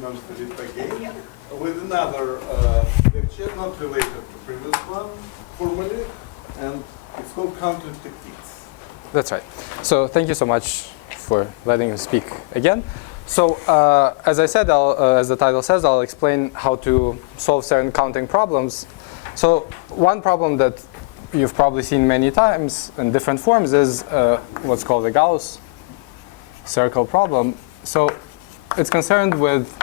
maximum Filip again with another lecture not related to the previous one formally, and it's called counting techniques. That's right. So thank you so much for letting me speak again. So as I said, as the title says, I'll explain how to solve certain counting problems. So one problem that you've probably seen many times in different forms is what's called the Gauss circle problem. So it's concerned with,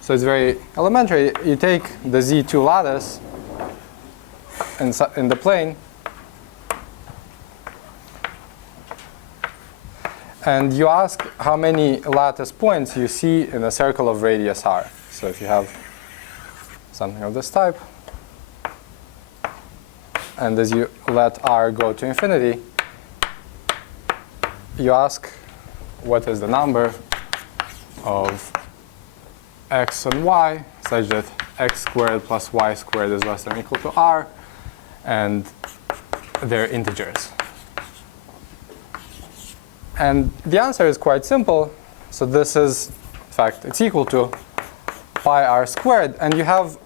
so it's very elementary. You take the Z2 lattice in the plane, and you ask how many lattice points you see in a circle of radius r. So if you have something of this type, and as you let r go to infinity, you ask what is the number of x and y such that x squared plus y squared is less than or equal to r, and they're integers. And the answer is quite simple. So this is, in fact, it's equal to pi r squared. And you have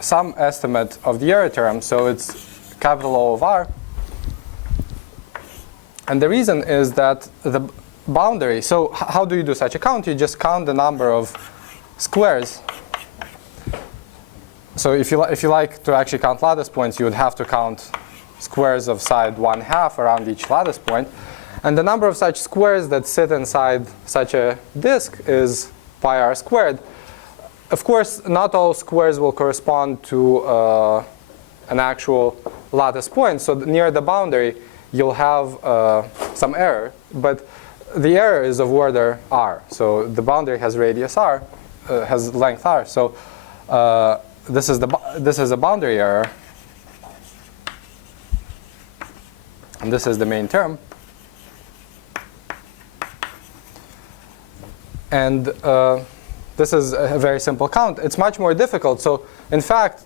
some estimate of the error term. So it's capital O of r. And the reason is that the boundary, so how do you do such a count? You just count the number of squares. So if you like to actually count lattice points, you would have to count squares of side 1/2 around each lattice point. And the number of such squares that sit inside such a disk is pi r squared. Of course, not all squares will correspond to an actual lattice point. So near the boundary, you'll have some error. But the error is of order r. So the boundary has radius r, has length r. So this is a boundary error. And this is the main term. And this is a very simple count. It's much more difficult. So in fact,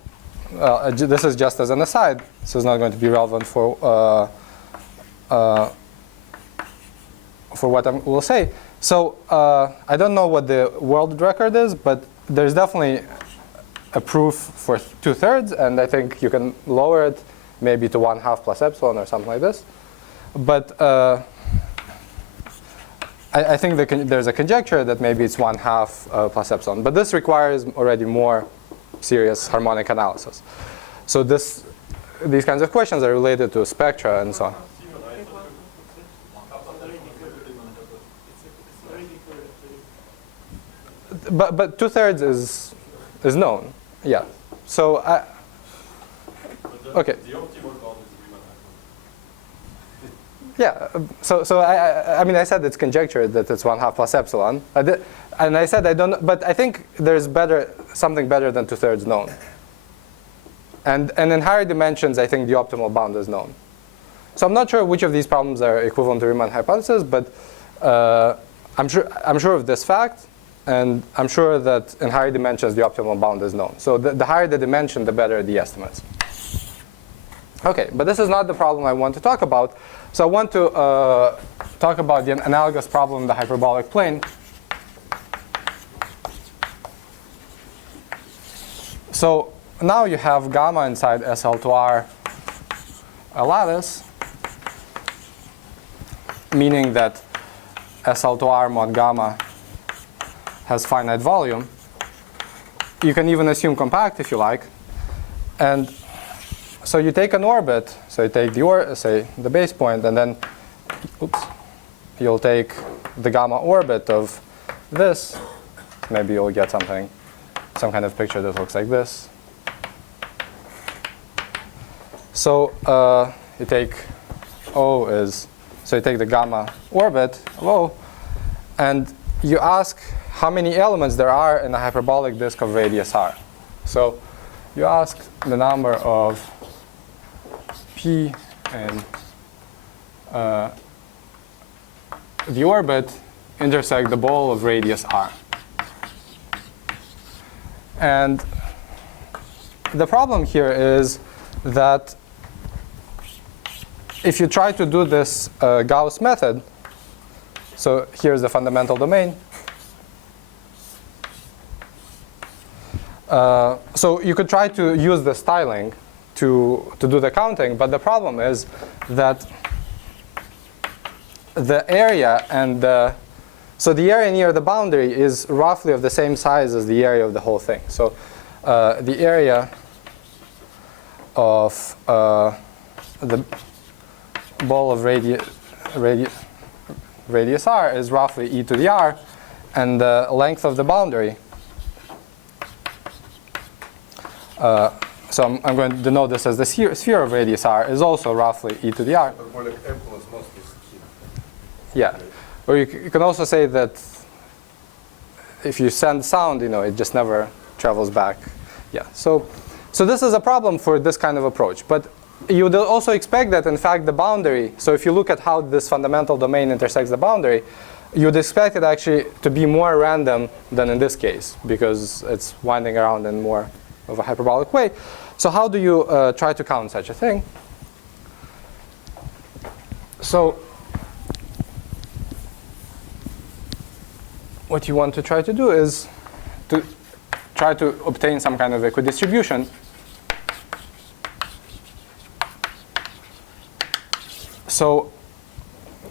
this is just as an aside. This is not going to be relevant for what I will say. So I don't know what the world record is, but there's definitely a proof for 2/3, and I think you can lower it maybe to 1/2 plus epsilon or something like this. But I think there's a conjecture that maybe it's 1/2 plus epsilon. But this requires already more serious harmonic analysis. So these kinds of questions are related to spectra and so on. But 2/3 is known, yeah. So okay. Yeah. So I mean I said it's conjecture that it's 1/2 plus epsilon. And I said I don't know, but I think there's something better than 2/3 known. And in higher dimensions, I think the optimal bound is known. So I'm not sure which of these problems are equivalent to Riemann hypothesis, but I'm sure of this fact, and I'm sure that in higher dimensions the optimal bound is known. So the higher the dimension, the better the estimates. Okay, but this is not the problem I want to talk about. So I want to talk about the analogous problem in the hyperbolic plane. So now you have gamma inside SL2R a lattice, meaning that SL2R mod gamma has finite volume. You can even assume compact if you like. And so you take an orbit, so you take the base point, and then you'll take the gamma orbit of this. Maybe you'll get some kind of picture that looks like this. So you take so you take the gamma orbit of O, and you ask how many elements there are in a hyperbolic disk of radius r. So you ask the number of P and the orbit intersect the ball of radius r. And the problem here is that if you try to do this Gauss method, so here's the fundamental domain, So you could try to use the styling to do the counting, but the problem is that the area and so the area near the boundary is roughly of the same size as the area of the whole thing. So the area of the ball of radius r is roughly e to the r, and the length of the boundary. So I'm going to denote this as the sphere of radius r is also roughly e to the r. But more like m plus mostly scheme. Yeah. Or you can also say that if you send sound, it just never travels back. Yeah. So this is a problem for this kind of approach. But you would also expect that, in fact, the boundary, so if you look at how this fundamental domain intersects the boundary, you'd expect it actually to be more random than in this case, because it's winding around in more of a hyperbolic way. So how do you try to count such a thing? So what you want to try to do is to try to obtain some kind of equidistribution. So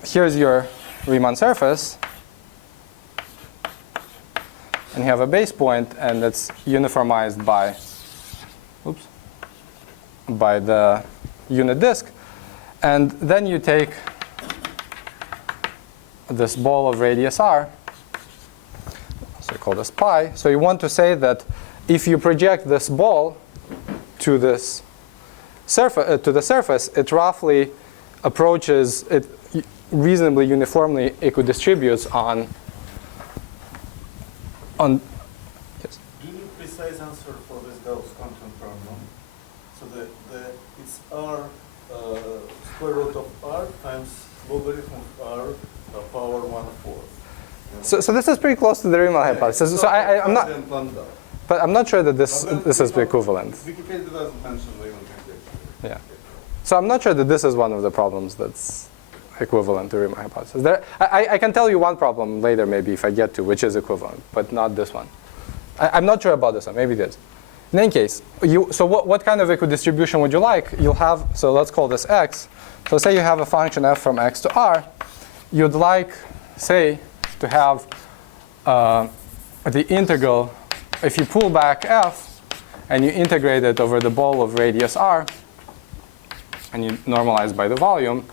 here's your Riemann surface, and you have a base point, and it's uniformized by the unit disk. And then you take this ball of radius r, so we call this pi. So you want to say that if you project this ball to this surface, it roughly approaches, it reasonably uniformly equidistributes on yes. Do you need precise answer for this Gauss quantum problem? So it's r square root of r times logarithm of r power 1/4. So this is pretty close to the Riemann hypothesis. So I'm not, but I'm not sure that this is equivalent. Wikipedia doesn't mention Riemann conjecture. Yeah. So I'm not sure that this is one of the problems that's equivalent to Riemann hypothesis. I can tell you one problem later, maybe if I get to, which is equivalent, but not this one. I'm not sure about this one. Maybe it is. In any case, so what kind of equidistribution would you like? You'll have, so let's call this x. So say you have a function f from x to r. You'd like, say, to have the integral, if you pull back f and you integrate it over the ball of radius r, and you normalize by the volume,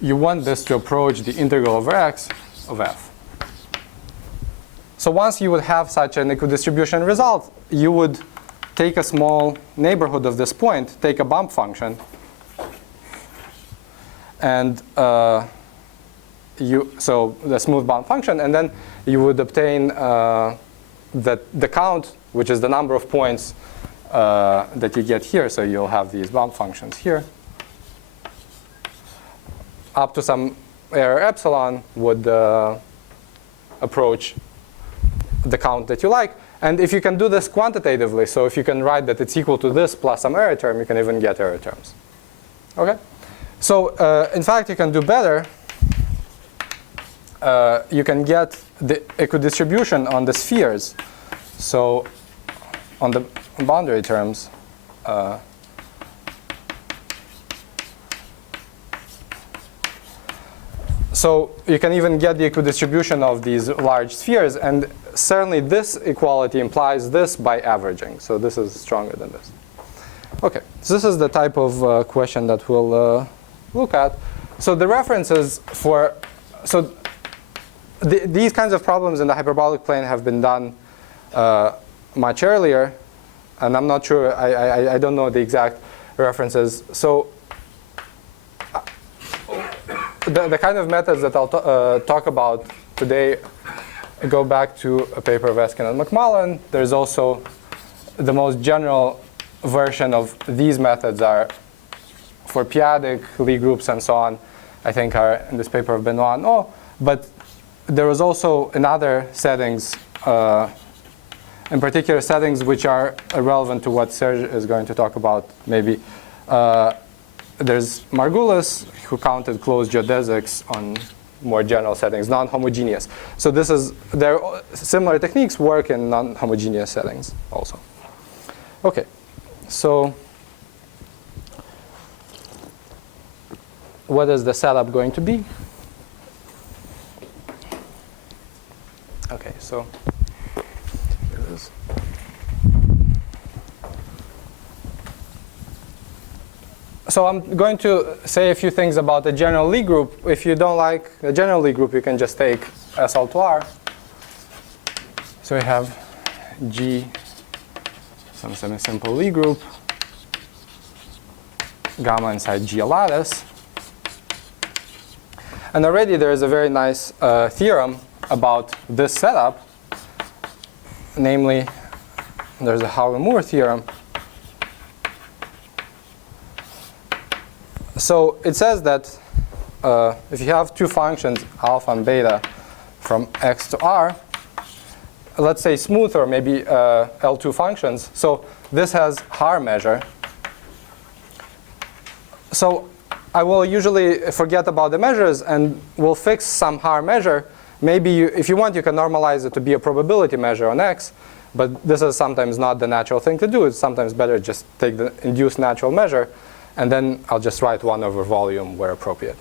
you want this to approach the integral over x of f. So once you would have such an equidistribution result, you would take a small neighborhood of this point, take a bump function, and so the smooth bump function, and then you would obtain the count, which is the number of points that you get here. So you'll have these bump functions here. Up to some error epsilon would approach the count that you like. And if you can do this quantitatively, so if you can write that it's equal to this plus some error term, you can even get error terms. Okay? So in fact, you can do better. You can get the equidistribution on the spheres. So on the boundary terms, so you can even get the equidistribution of these large spheres, and certainly this equality implies this by averaging. So this is stronger than this. Okay, so this is the type of question that we'll look at. So the references for, so these kinds of problems in the hyperbolic plane have been done much earlier, and I'm not sure, I don't know the exact references. So the kind of methods that I'll talk about today go back to a paper of Eskin and McMullen. There's also the most general version of these methods are for p-adic, Lie groups, and so on, I think are in this paper of Benoit and O. But there was also in other settings, in particular settings which are relevant to what Serge is going to talk about maybe. There's Margulis, who counted closed geodesics on more general settings, non-homogeneous. So similar techniques work in non-homogeneous settings also. Okay, so what is the setup going to be? Okay, so here it is. So I'm going to say a few things about the general Lie group. If you don't like the general Lie group, you can just take SL2R. So we have G, some semi-simple Lie group, gamma inside G a lattice. And already there is a very nice theorem about this setup. Namely, there's a Howey-Moore theorem. So it says that if you have two functions, alpha and beta, from x to r, let's say smooth or maybe L2 functions. So this has Haar measure. So I will usually forget about the measures and we'll fix some Haar measure. Maybe if you want, you can normalize it to be a probability measure on x. But this is sometimes not the natural thing to do. It's sometimes better just take the induced natural measure. And then I'll just write 1 over volume where appropriate.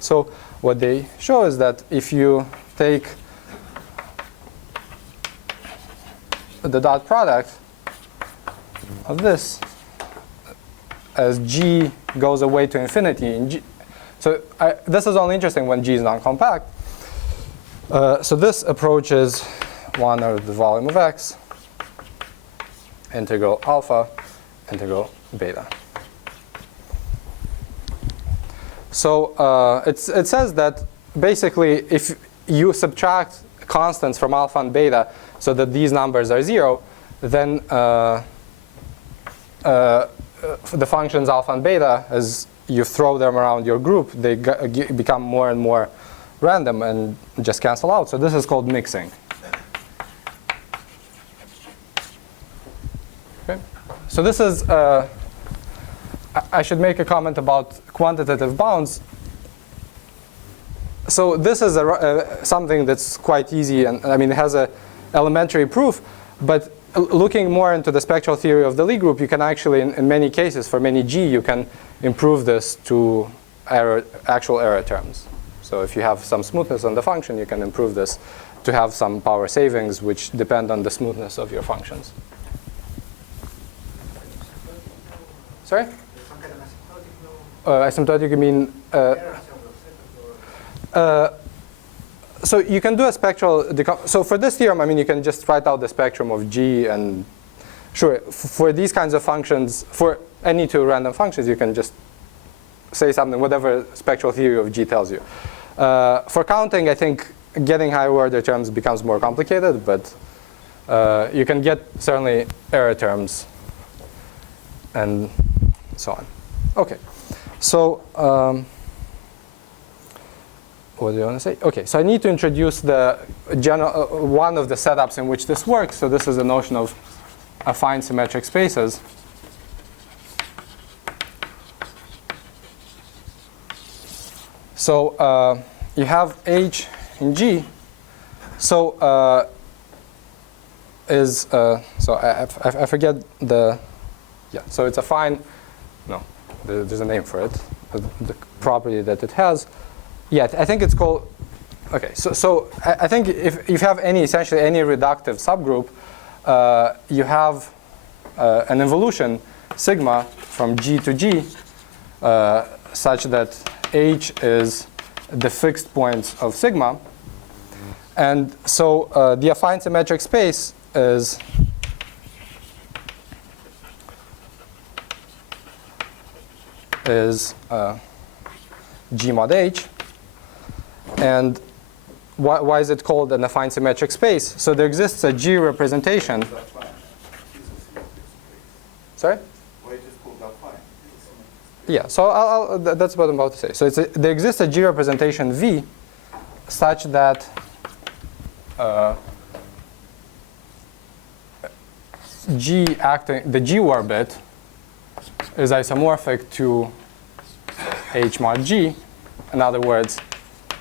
So what they show is that if you take the dot product of this as G goes away to infinity in G. So this is only interesting when G is non-compact. So this approaches 1 over the volume of x, integral alpha, integral beta. So it says that basically if you subtract constants from alpha and beta so that these numbers are 0, then the functions alpha and beta, as you throw them around your group, they become more and more random and just cancel out. So this is called mixing. Okay. So this is I should make a comment about quantitative bounce. So this is something that's quite easy, and I mean it has an elementary proof. But looking more into the spectral theory of the Lie group, you can actually, in many cases, for many G, you can improve this to actual error terms. So if you have some smoothness on the function, you can improve this to have some power savings, which depend on the smoothness of your functions. Sorry? Asymptotic, you mean? So you can do a spectral so for this theorem, I mean, you can just write out the spectrum of G, and sure, for these kinds of functions, for any two random functions, you can just say something, whatever spectral theory of G tells you. For counting, I think getting higher order terms becomes more complicated, but you can get certainly error terms and so on. Okay. So what do you want to say? Okay, so I need to introduce the general one of the setups in which this works. So this is the notion of affine symmetric spaces. So you have H in G. So so I forget the So it's affine. No, there's a name for it. The property that it has. Yeah, I think it's called. Okay, so I think if you have essentially any reductive subgroup, you have an involution sigma from G to G such that H is the fixed points of sigma. And so the affine symmetric space is G mod H. And why is it called an affine symmetric space? So there exists a G representation. Sorry? Why it is called affine? Yeah, so that's what I'm about to say. So there exists a G representation V such that the G orbit is isomorphic to H mod G. In other words,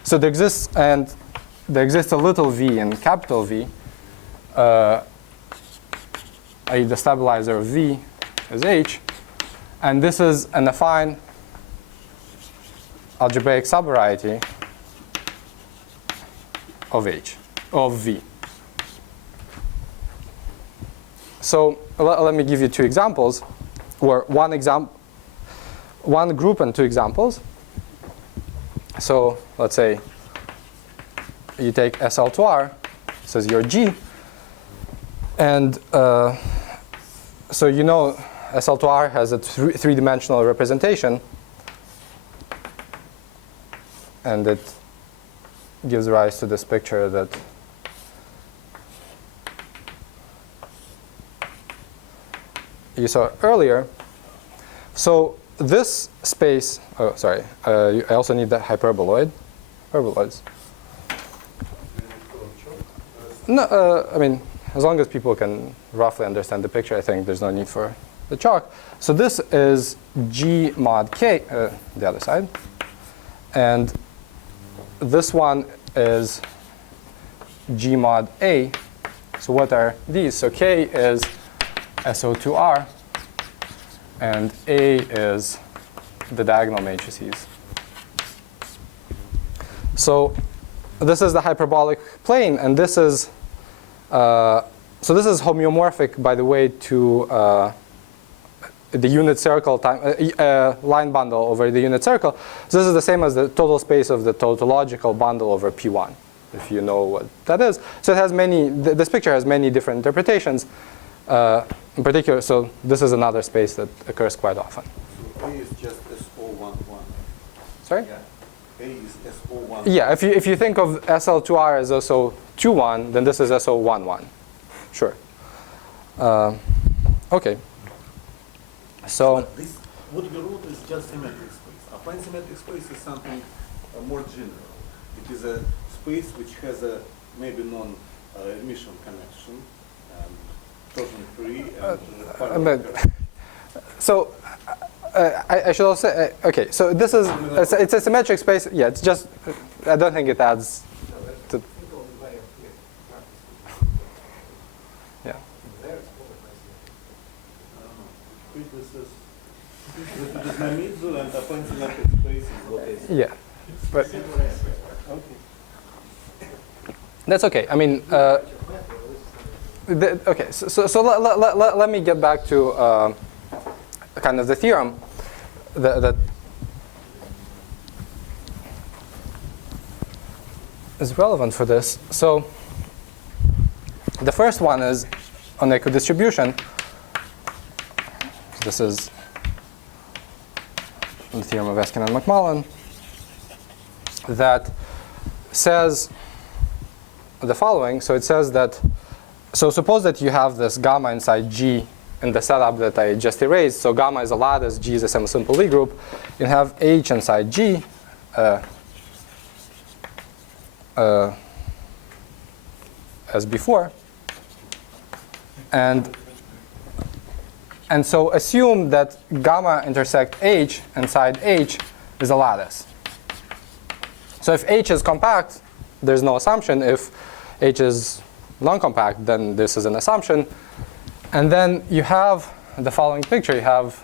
So there exists a little v in capital V, i.e. the stabilizer of V is H, and this is an affine algebraic subvariety of V. So let me give you two examples, or one group and two examples. So let's say you take SL2R, this is your G, and so you know SL2R has a three-dimensional representation, and it gives rise to this picture that you saw earlier. So this space, oh sorry, I also need the hyperboloids. No, I mean, as long as people can roughly understand the picture, I think there's no need for the chalk. So this is G mod K, the other side. And this one is G mod A. So what are these? So K is SO2R, and A is the diagonal matrices. So this is the hyperbolic plane, and this is so this is homeomorphic, by the way, to the unit circle time line bundle over the unit circle. So this is the same as the total space of the tautological bundle over P1, if you know what that is. So it has many. This picture has many different interpretations. In particular, so this is another space that occurs quite often. So A is just SO11. Sorry? Yeah. A is SO11. Yeah, if you think of SL2R as SO21, then this is SO11. Sure. Okay. So But this, what you wrote is just symmetric space. Affine symmetric space is something more general. It is a space which has a maybe non-emission connection, and torsion-free, and so I should also okay. So this is it's a symmetric space. Yeah, it's just I don't think it adds. To, yeah. Yeah, but that's okay. I mean, okay. So let me get back to kind of the theorem that is relevant for this. So the first one is on equidistribution. This is the theorem of Eskin and McMullen that says the following. So it says that, so suppose that you have this gamma inside G in the setup that I just erased. So gamma is a lattice, G is a semi-simple Lie group. You have H inside G as before. And so assume that gamma intersect H inside H is a lattice. So if H is compact, there's no assumption. If H is non-compact, then this is an assumption. And then you have the following picture. You have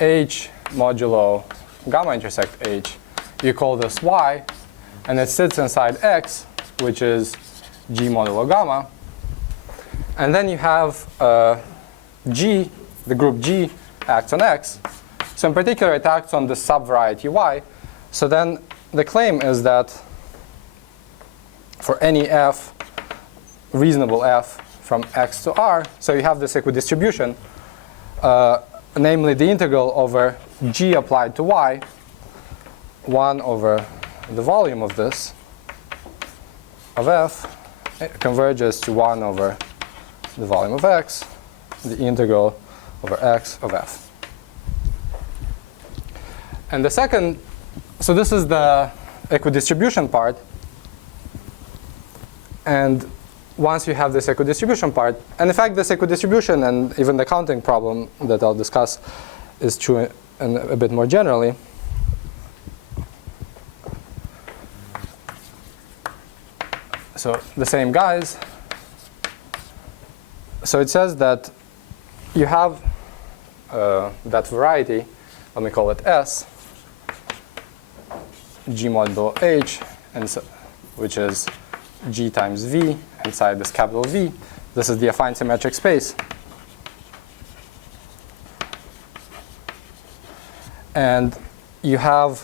H modulo gamma intersect H. You call this Y, and it sits inside X, which is G modulo gamma. And then you have G, the group G acts on X. So in particular, it acts on the subvariety Y. So then the claim is that for any f, reasonable f from X to R, so you have this equidistribution, namely the integral over G applied to Y, 1 over the volume of this, of f, it converges to 1 over the volume of X, the integral over X of f. And the second, so this is the equidistribution part. And once you have this equidistribution part, and in fact this equidistribution and even the counting problem that I'll discuss is true in a bit more generally. So the same guys. So it says that you have that variety, let me call it S, G modulo H, and so, which is G times V inside this capital V. This is the affine symmetric space. And you have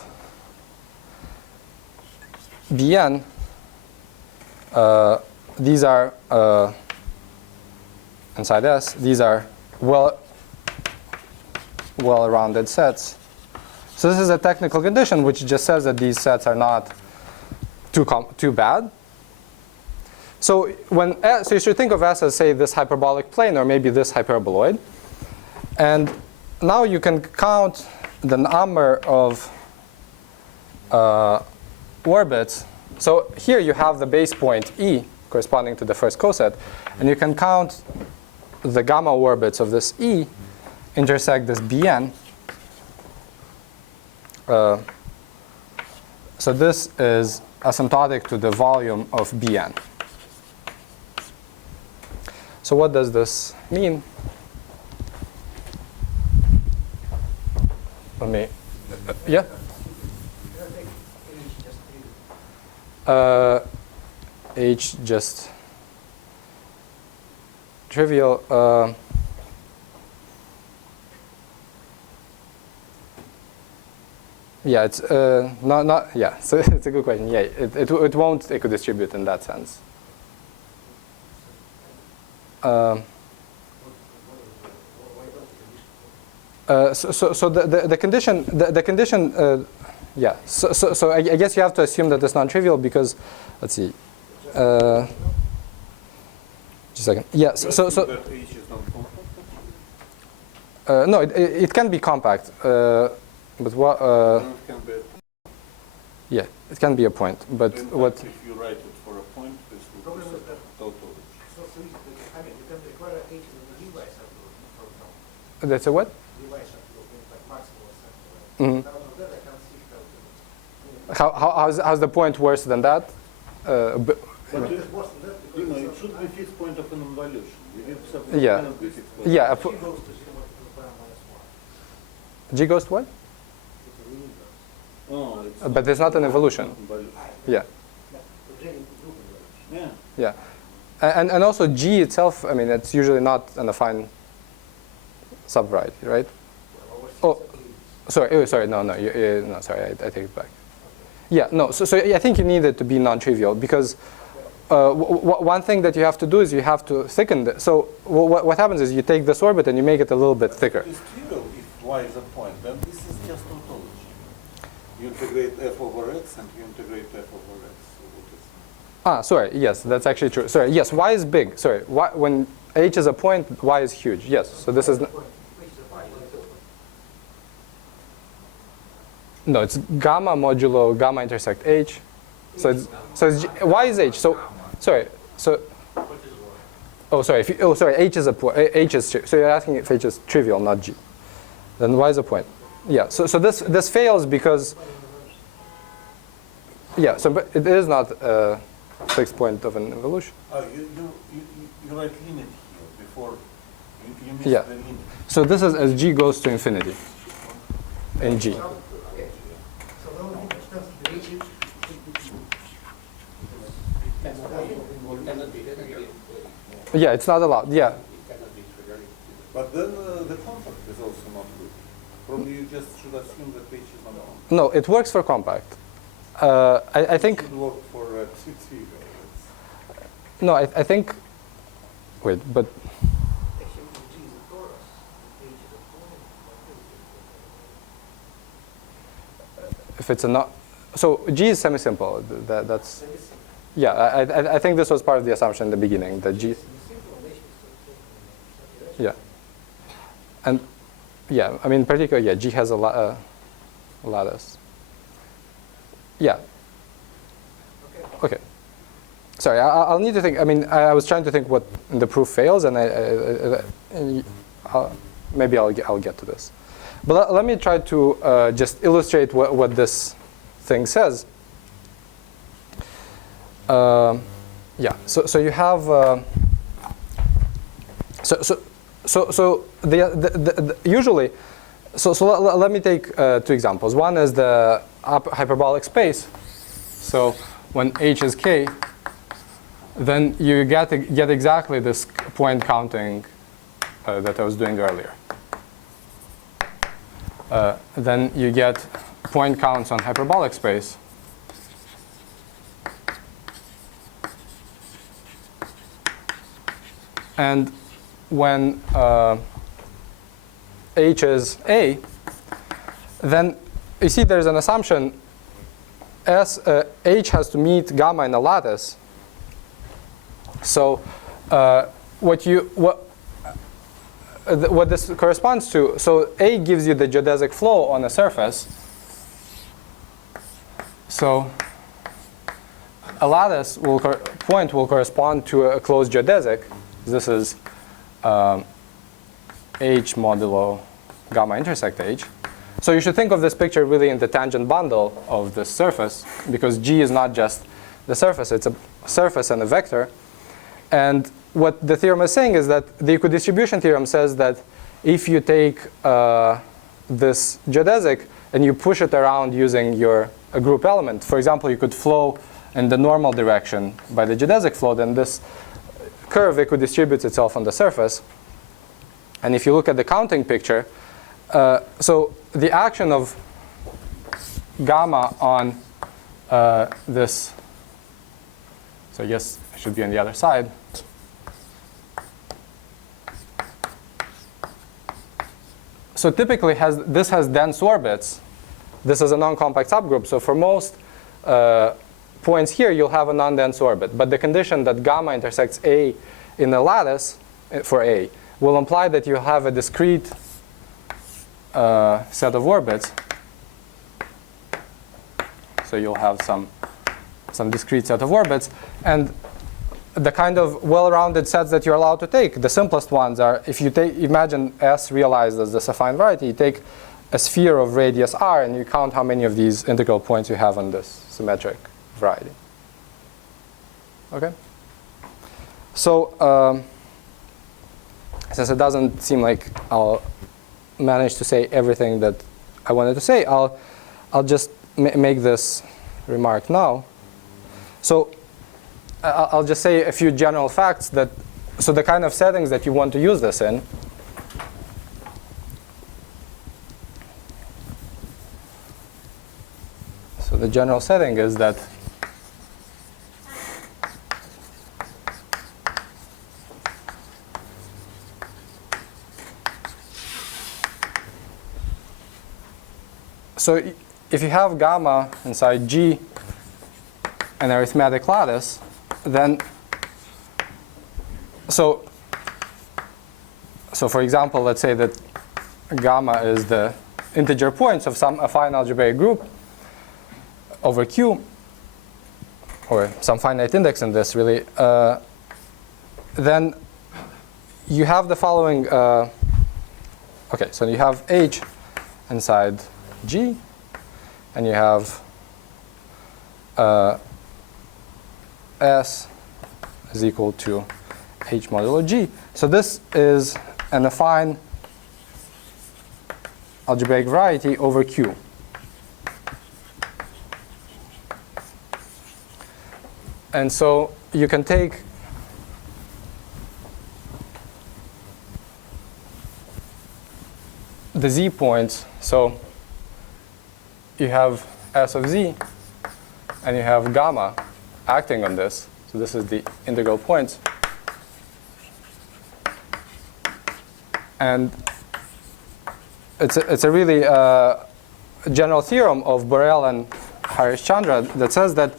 Bn. These are inside S. These are well-rounded sets. So this is a technical condition which just says that these sets are not too bad. So so you should think of S as, say, this hyperbolic plane or maybe this hyperboloid. And now you can count the number of orbits. So here you have the base point E corresponding to the first coset, and you can count the gamma orbits of this E intersect this Bn. So this is asymptotic to the volume of Bn. So what does this mean? Let me, yeah? H just trivial. Yeah, it's not yeah. So it's a good question. Yeah, it won't equidistribute in that sense. So the condition yeah. So I guess you have to assume that it's non-trivial because, let's see. Just a second. Yeah. So that H is non-compact? no, it can be compact, but what? It can be. Yeah, it can be a point, but In what? fact, if you write it for a point, this will be total. So I mean, you can declare H in the Levi subgroup, for example. That's a what? Levi subgroup means like maximal subgroup. Mm-hmm. Now, from that, I can see how to. How's the point worse than that? But It is worse than that you know, because it should be fixed point of an involution. You need some Yeah. kind of fixed point. Yeah. G goes to 0 to the power -1. G goes to what? It's a universe. Oh, it's But it's not an evolution. involution. Yeah. So J into group inversion. Yeah. Yeah. And also G itself, I mean, it's usually not an affine subvariety, right? Well, Oh, sorry, no, sorry, I take it back. Yeah, no, so I think you need it to be non-trivial because one thing that you have to do is you have to thicken it. So what happens is you take this orbit and you make it a little bit thicker. It's trivial if y is a point, then this is just ontology. You integrate f over x and you integrate f over x. So what is Sorry, yes, that's actually true. Sorry, yes, y is big. Sorry, when h is a point, y is huge. Yes, so this is... No, it's gamma modulo gamma intersect h. So it's y is h. So sorry. So sorry. Sorry. H is a point. H is so you're asking if h is trivial, not g. Then y is a point. Yeah. So this fails because yeah. So but it is not a fixed point of an evolution. you write limit here before you miss Yeah. the limit. So this is as g goes to infinity in g. So the only thing that stands to the H is Yeah, it's not allowed. Yeah. But then the compact is also not good. Probably you just should assume that H is not compact. No, it works for compact. I think. It should work for CT. No, I think. Wait, but actually G is a torus, H is a point. if it's a not, so G is semi-simple. That's yeah. I think this was part of the assumption in the beginning that G. Yeah, and yeah, I mean, particularly, yeah, G has a lattice. Yeah. Okay. Sorry, I'll need to think. I mean, I was trying to think what the proof fails, and maybe I'll get to this. But let me try to just illustrate what this thing says. yeah. So you have usually. Let me take two examples. One is the hyperbolic space. So when h is k, then you get exactly this point counting that I was doing earlier. Then you get point counts on hyperbolic space. And when h is a, then you see there's an assumption h has to meet gamma in a lattice. So what this corresponds to, so A gives you the geodesic flow on a surface. So a lattice point will correspond to a closed geodesic. This is H modulo gamma intersect H. So you should think of this picture really in the tangent bundle of the surface, because G is not just the surface, it's a surface and a vector. And what the theorem is saying is that the equidistribution theorem says that if you take this geodesic and you push it around using a group element, for example, you could flow in the normal direction by the geodesic flow, then this curve equidistributes itself on the surface. And if you look at the counting picture, so the action of gamma on this, so I guess it should be on the other side. So typically this has dense orbits. This is a non-compact subgroup. So for most points here, you'll have a non-dense orbit. But the condition that gamma intersects A in a lattice for A will imply that you have a discrete set of orbits. So you'll have some discrete set of orbits. And the kind of well-rounded sets that you're allowed to take, the simplest ones are, if you imagine S realized as this affine variety, you take a sphere of radius r and you count how many of these integral points you have on this symmetric variety. Okay? So since it doesn't seem like I'll manage to say everything that I wanted to say, I'll just make this remark now. So I'll just say a few general facts so the kind of settings that you want to use this in. So the general setting is that so if you have gamma inside G, an arithmetic lattice, then so for example, let's say that gamma is the integer points of some affine algebraic group over Q, or some finite index in this really, then you have the following, okay, so you have H inside G, and you have S is equal to H modulo G. So this is an affine algebraic variety over Q. And so you can take the Z points. So you have S of Z, and you have gamma acting on this. So this is the integral points. And it's a really general theorem of Borel and Harish-Chandra that says that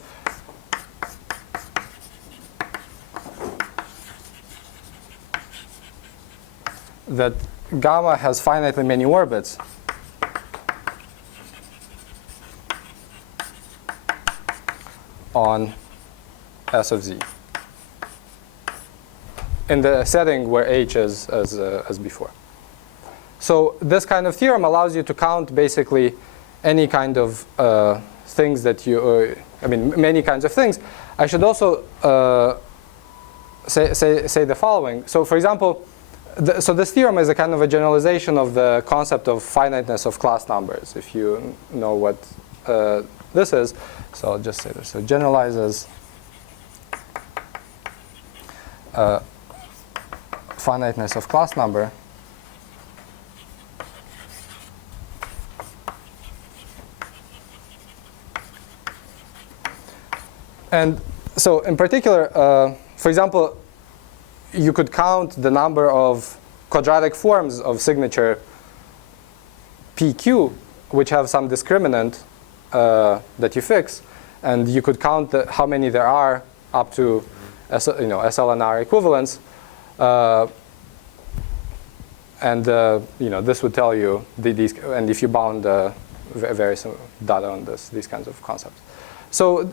gamma has finitely many orbits. On S of Z in the setting where H is as before. So this kind of theorem allows you to count basically any kind of things that you, I mean, many kinds of things. I should also say the following. So for example, so this theorem is a kind of a generalization of the concept of finiteness of class numbers, if you know what this is. So I'll just say this. So it generalizes finiteness of class number and so in particular, for example, you could count the number of quadratic forms of signature PQ which have some discriminant that you fix, and you could count how many there are up to SL and R equivalents, and this would tell you these, and if you bound various data on these kinds of concepts. So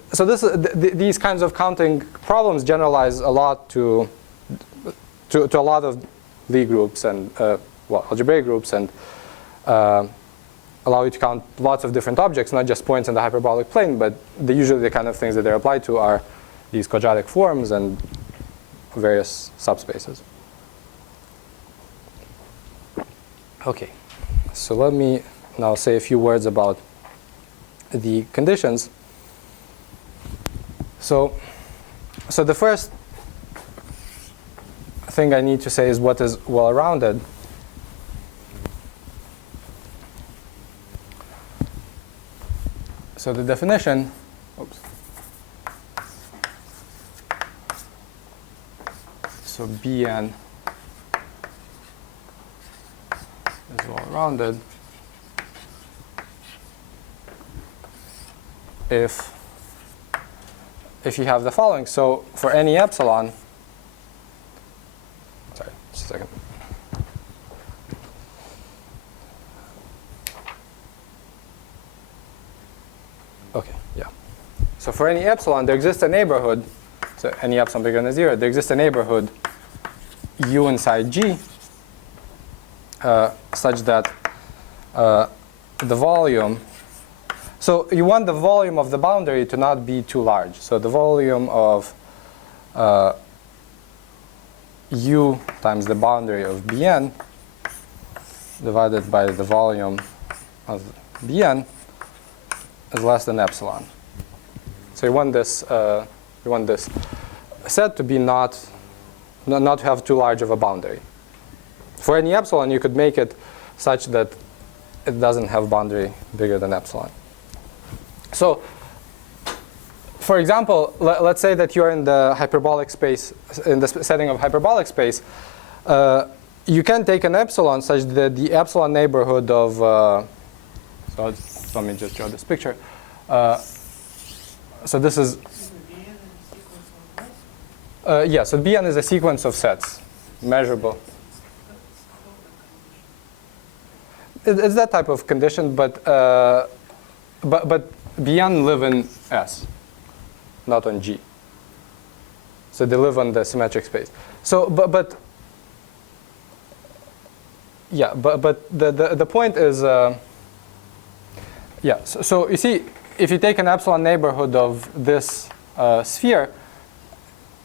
these kinds of counting problems generalize a lot to a lot of Lie groups and algebraic groups, and allow you to count lots of different objects, not just points in the hyperbolic plane, but usually the kind of things that they're applied to are these quadratic forms and various subspaces. Okay, so let me now say a few words about the conditions. So the first thing I need to say is what is well-rounded. So the definition, so Bn is well-rounded if you have the following. So for any epsilon, sorry, just a second. Okay, yeah. So for any epsilon, there exists a neighborhood, so any epsilon bigger than 0, there exists a neighborhood U inside G such that the volume, so you want the volume of the boundary to not be too large. So the volume of U times the boundary of Bn divided by the volume of Bn is less than epsilon. So you want this set to be not to have too large of a boundary. For any epsilon, you could make it such that it doesn't have boundary bigger than epsilon. So, for example, let's say that you're in the hyperbolic space, in the setting of hyperbolic space. You can take an epsilon such that the epsilon neighborhood of, so let me just draw this picture. So this is, yeah, so Bn is a sequence of sets, measurable. It's that type of condition, but Bn live in S, not on G. So they live on the symmetric space. So, but the point is, yeah. So you see, if you take an epsilon neighborhood of this sphere,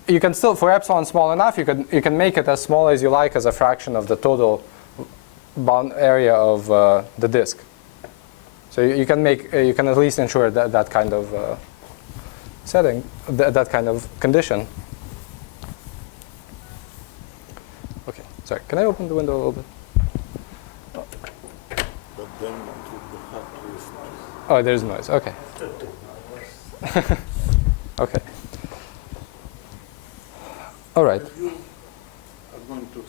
you can still, for epsilon small enough, you can make it as small as you like as a fraction of the total bound area of the disk. So you can at least ensure that kind of setting, that kind of condition. Okay, sorry. Can I open the window a little bit? But then it would be hard to listen to. Oh, there's noise. Okay. Okay. All right. If you are going to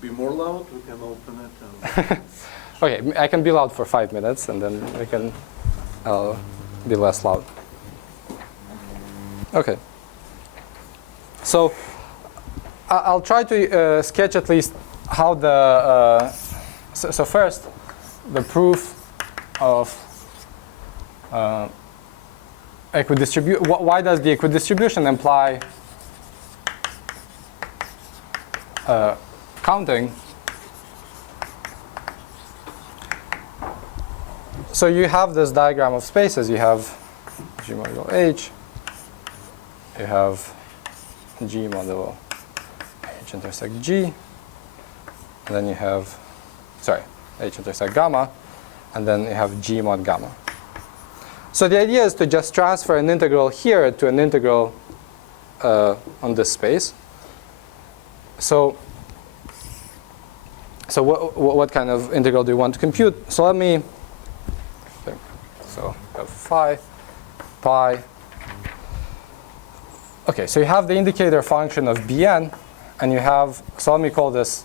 be more loud, we can open it. And Okay, I can be loud for 5 minutes, and then we can be less loud. Okay. So I'll try to sketch at least how the so first the proof of equidistribution. Why does the equidistribution imply counting? So you have this diagram of spaces. You have G modulo H. You have G modulo H intersect G. And then you have, sorry, H intersect gamma. And then you have G mod gamma. So the idea is to just transfer an integral here to an integral on this space. So what kind of integral do you want to compute? So let me, so have phi, pi. Okay, so you have the indicator function of Bn, and you have, so let me call this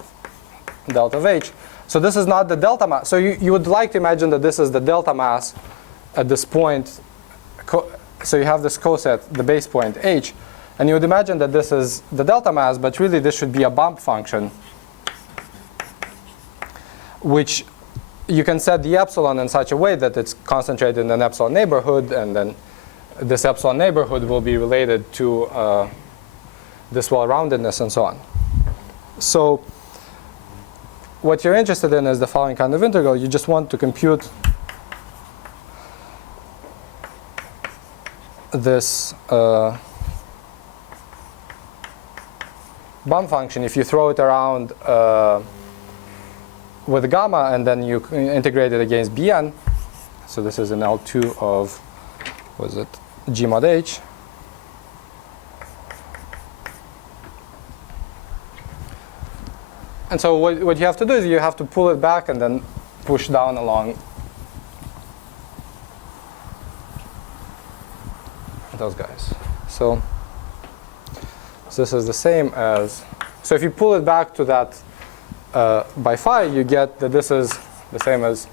delta of H. So this is not the delta mass. So you would like to imagine that this is the delta mass at this point. So you have this coset, the base point H, and you would imagine that this is the delta mass, but really this should be a bump function, which you can set the epsilon in such a way that it's concentrated in an epsilon neighborhood, and then this epsilon neighborhood will be related to this well-roundedness and so on. So what you're interested in is the following kind of integral. You just want to compute this bump function. If you throw it around with gamma and then you integrate it against Bn, so this is an L2 of, what is it, G mod H. And so what you have to do is you have to pull it back and then push down along those guys. So this is the same as, so if you pull it back to that by phi, you get that this is the same as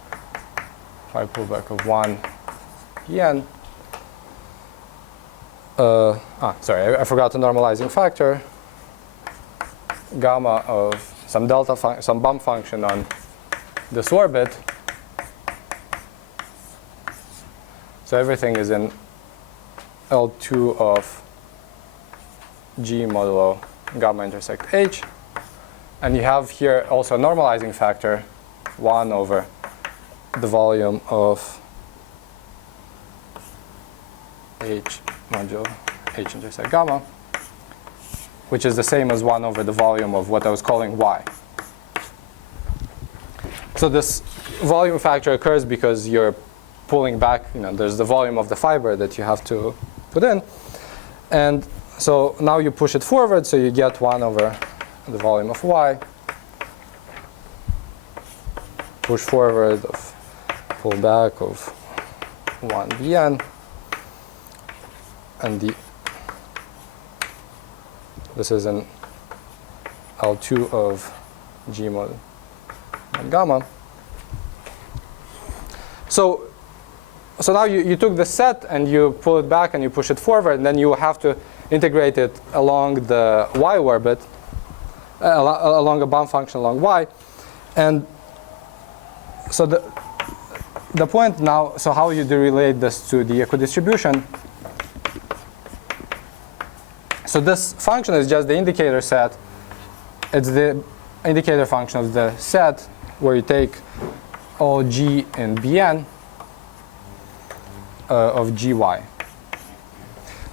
phi pullback of 1 Pn. Sorry, I forgot the normalizing factor. Gamma of some some bump function on this orbit. So everything is in L2 of G modulo gamma intersect H. And you have here also a normalizing factor, 1 over the volume of H modulo H intersect gamma, which is the same as 1 over the volume of what I was calling Y. So this volume factor occurs because you're pulling back, there's the volume of the fiber that you have to put in. And so now you push it forward, so you get 1 over the volume of Y. Push forward of pull back of 1 Bn. And this is an L2 of G mod gamma. So now you took the set and you pull it back and you push it forward, and then you have to integrate it along the Y orbit, along a bump function along Y. And so the point now, so how you relate this to the equidistribution. So this function is just the indicator set. It's the indicator function of the set where you take all G in Bn of Gy.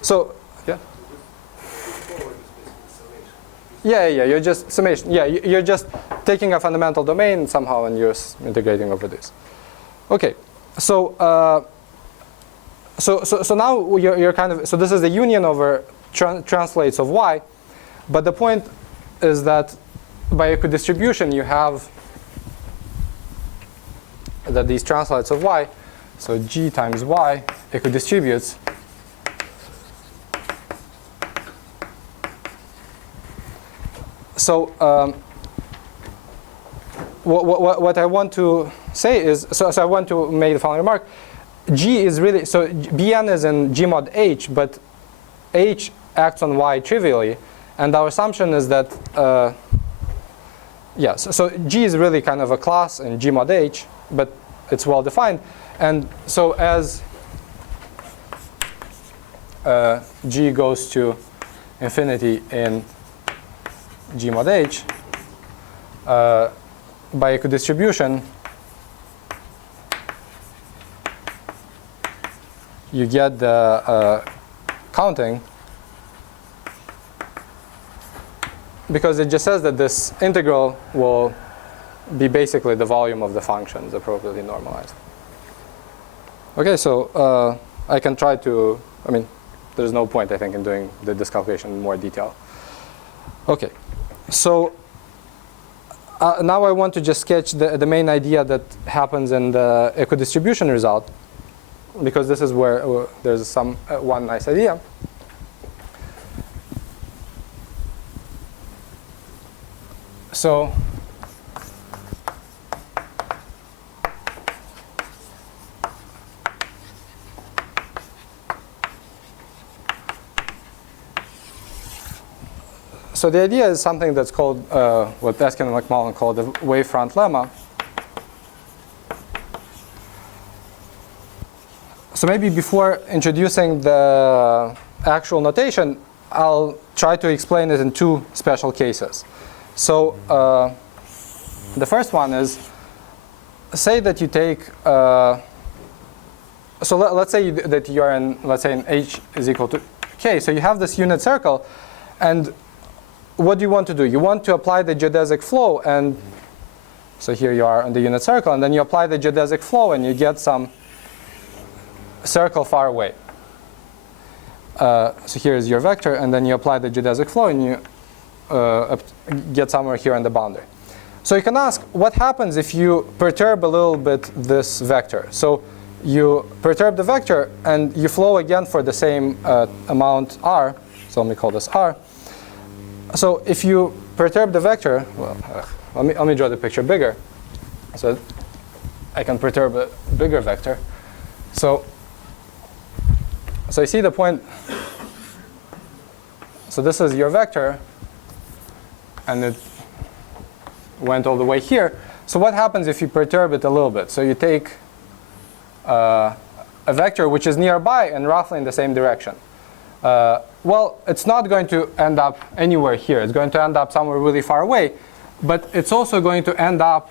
So, yeah? Yeah, you're just summation. Yeah, you're just taking a fundamental domain somehow and you're integrating over this. Okay, so now you're kind of, so this is the union over translates of Y, but the point is that by equidistribution you have that these translates of Y, so G times Y equidistributes so what I want to say is, so I want to make the following remark. G is really, so Bn is in G mod H, but H acts on Y trivially, and our assumption is that so G is really kind of a class in G mod H, but it's well defined. And so as G goes to infinity in G mod H, by equidistribution, you get the counting because it just says that this integral will be basically the volume of the functions appropriately normalized. Okay, so I can try to, I mean, there's no point, I think, in doing this calculation in more detail. Okay, so now I want to just sketch the main idea that happens in the equidistribution result, because this is where there's one nice idea. So the idea is something that's called, what Eskin and McMullen call the Wavefront Lemma. So maybe before introducing the actual notation, I'll try to explain it in two special cases. So the first one is, say that you take, so let's say that you're in, let's say in h is equal to k. So you have this unit circle, and what do you want to do? You want to apply the geodesic flow, and so here you are on the unit circle, and then you apply the geodesic flow, and you get some circle far away. So here is your vector, and then you apply the geodesic flow, and you get somewhere here on the boundary. So you can ask, what happens if you perturb a little bit this vector? So you perturb the vector, and you flow again for the same amount r. So let me call this r. So if you perturb the vector, well, let me draw the picture bigger, so I can perturb a bigger vector. So you see the point. So this is your vector, and it went all the way here. So what happens if you perturb it a little bit? So you take a vector which is nearby and roughly in the same direction. Well, it's not going to end up anywhere here. It's going to end up somewhere really far away. But it's also going to end up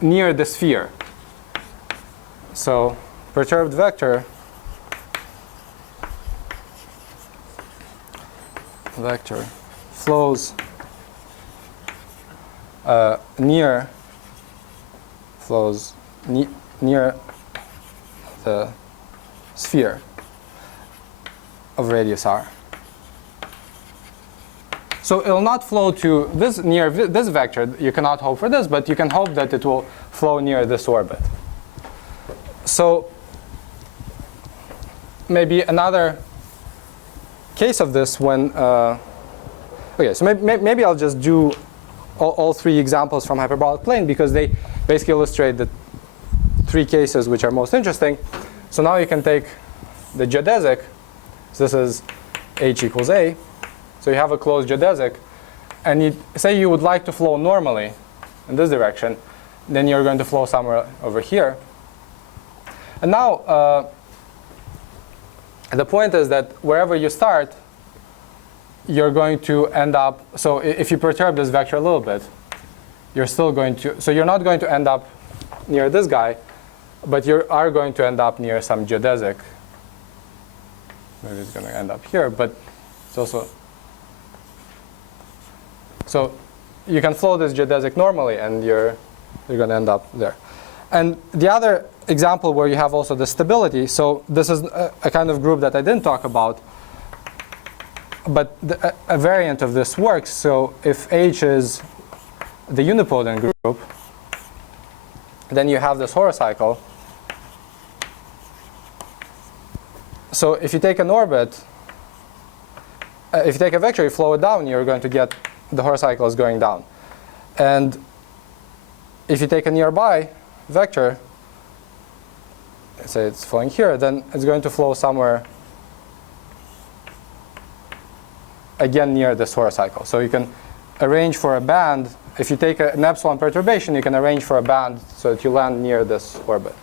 near the sphere. So perturbed vector flows near the sphere of radius r. So it will not flow to this near this vector. You cannot hope for this, but you can hope that it will flow near this orbit. So maybe another case of this when okay, so maybe I'll just do all three examples from hyperbolic plane, because they basically illustrate the three cases which are most interesting. So now you can take the geodesic. So this is h equals a. So you have a closed geodesic, and you say you would like to flow normally in this direction, then you're going to flow somewhere over here. And now the point is that wherever you start, you're going to end up, so if you perturb this vector a little bit, you're still going to, so you're not going to end up near this guy, but you are going to end up near some geodesic. Maybe it's going to end up here, but it's also, so you can flow this geodesic normally, and you're going to end up there. And the other example where you have also the stability, so this is a kind of group that I didn't talk about, but a variant of this works. So if H is the unipodal group, then you have this horocycle. So if you take an orbit, if you take a vector, you flow it down, you're going to get the horocycle is going down. And if you take a nearby vector, say it's flowing here, then it's going to flow somewhere again near this horocycle. So you can arrange for a band. If you take an epsilon perturbation, you can arrange for a band so that you land near this orbit.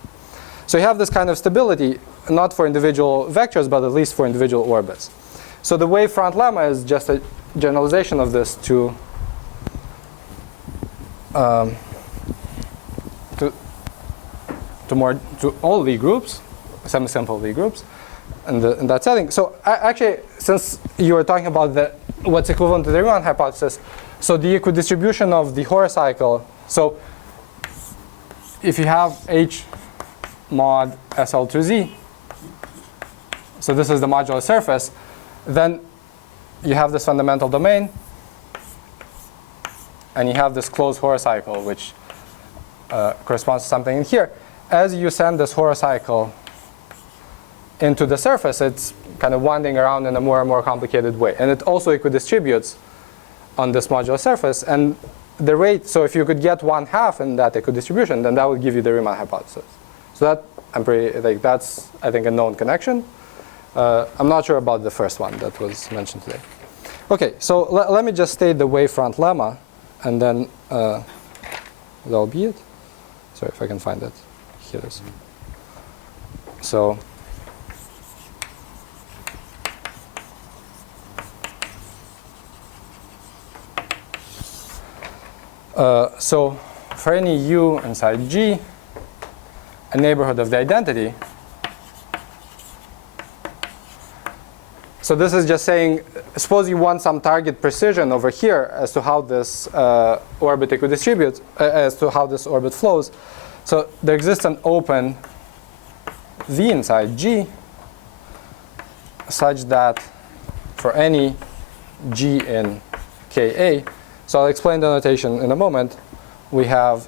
So you have this kind of stability, not for individual vectors, but at least for individual orbits. So the wavefront lemma is just a generalization of this to all Lie groups, semi-simple Lie groups, in that setting. So actually, since you were talking about the what's equivalent to the Riemann hypothesis. So the equidistribution of the Horner cycle. So if you have H mod SL2Z, so this is the modular surface, then you have this fundamental domain, and you have this closed Horner cycle, which corresponds to something in here. As you send this Horner cycle into the surface, it's kind of winding around in a more and more complicated way. And it also equidistributes on this modular surface. And the rate, so if you could get 1/2 in that equidistribution, then that would give you the Riemann hypothesis. So that, that's, I think, a known connection. I'm not sure about the first one that was mentioned today. OK, so let me just state the wavefront lemma, and then that'll be it. Sorry if I can find it. Here it is. So so for any u inside G, a neighborhood of the identity. So this is just saying, suppose you want some target precision over here as to how this orbit equidistributes, as to how this orbit flows. So there exists an open V inside G such that for any G in Ka, so I'll explain the notation in a moment, we have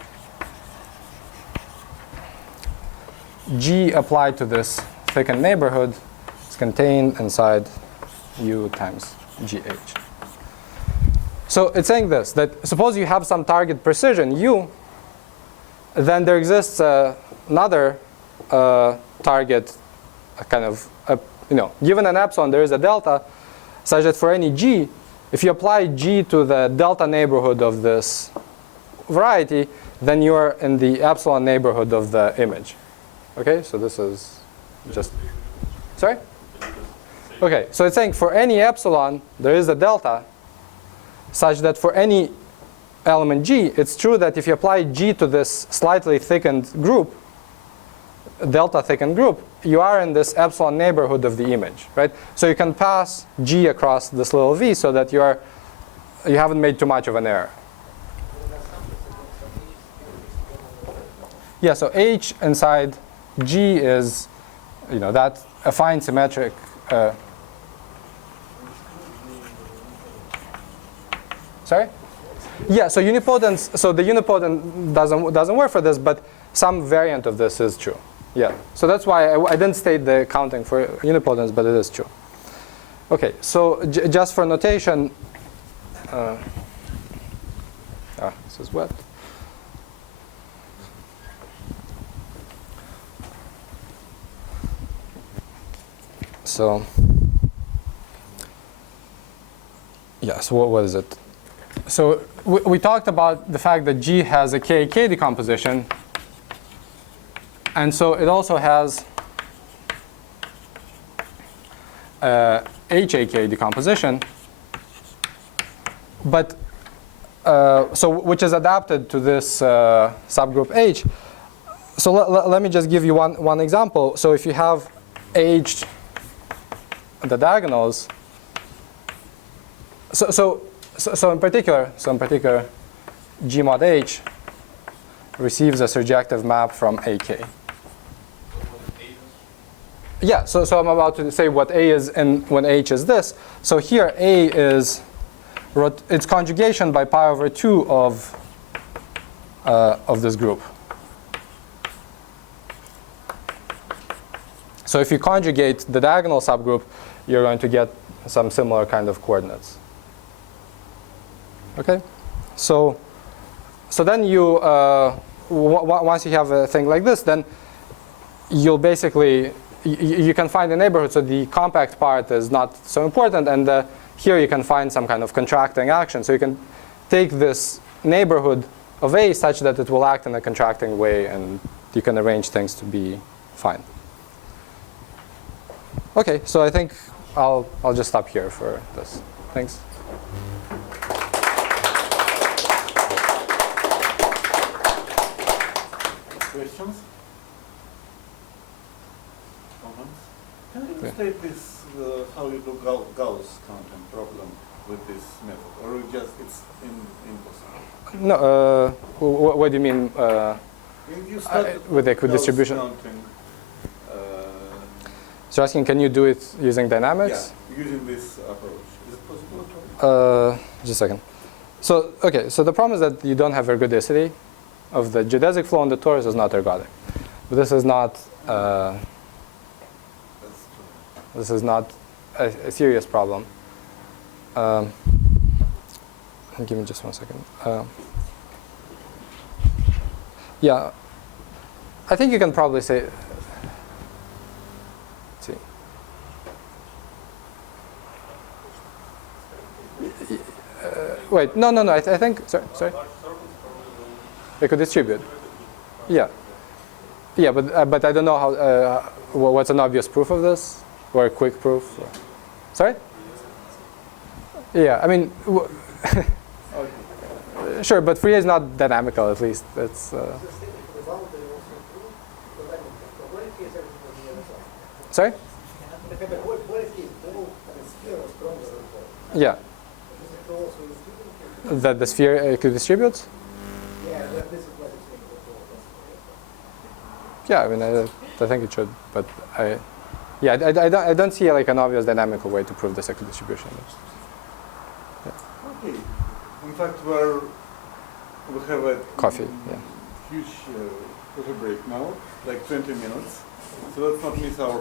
G applied to this thickened neighborhood is contained inside U times GH. So it's saying this, that suppose you have some target precision U, then there exists another target, kind of, given an epsilon, there is a delta, such that for any G, if you apply G to the delta neighborhood of this variety, then you're in the epsilon neighborhood of the image. OK, so this is just, sorry? OK, so it's saying for any epsilon, there is a delta, such that for any element G, it's true that if you apply G to this slightly thickened group, delta thickened group, you are in this epsilon neighborhood of the image, right? So you can pass G across this little v so that you haven't made too much of an error. Yeah, so H inside G is, that affine symmetric. Sorry? Yeah, so unipotence. So the unipotent doesn't work for this, but some variant of this is true. Yeah, so that's why I didn't state the counting for unipotence, but it is true. OK, so just for notation, this is wet. So yeah, so what is it? So we talked about the fact that G has a K-K decomposition. And so it also has HAK decomposition, but which is adapted to this subgroup H. So let me just give you one example. So if you have H, the diagonals. So in particular, G mod H receives a surjective map from AK. Yeah, so I'm about to say what A is and when H is this. So here A is its conjugation by pi over 2 of this group. So if you conjugate the diagonal subgroup, you're going to get some similar kind of coordinates. Okay, so then you once you have a thing like this, then you'll basically you can find a neighborhood. So the compact part is not so important, and here you can find some kind of contracting action. So you can take this neighborhood of A such that it will act in a contracting way, and you can arrange things to be fine. Okay, so I think I'll just stop here for this. Thanks. Questions? Comments? Can you illustrate this, how you do Gauss counting problem with this method, or just it's impossible? No, what do you mean You started with Gauss equidistribution? counting, So asking, can you do it using dynamics? yeah, using this approach. Is it possible? Just a second. So, okay, so the problem is that you don't have ergodicity of the geodesic flow on the torus is not ergodic. But this is not That's true. this is not a serious problem. Give me just 1 second. Yeah, I think you can probably say. Let's see. Wait, no. I think. Sorry. They could distribute. Yeah. Yeah, but I don't know how. What's an obvious proof of this, or a quick proof? Sorry. Yeah, I mean. Sure, but Fourier is not dynamical. At least it's. Sorry. Yeah. That the sphere could distribute? Yeah, I mean, I think it should, but I don't see like an obvious dynamical way to prove this equidistribution. Okay. In fact, we have a Coffee, yeah. huge coffee break now, like 20 minutes. So let's not miss our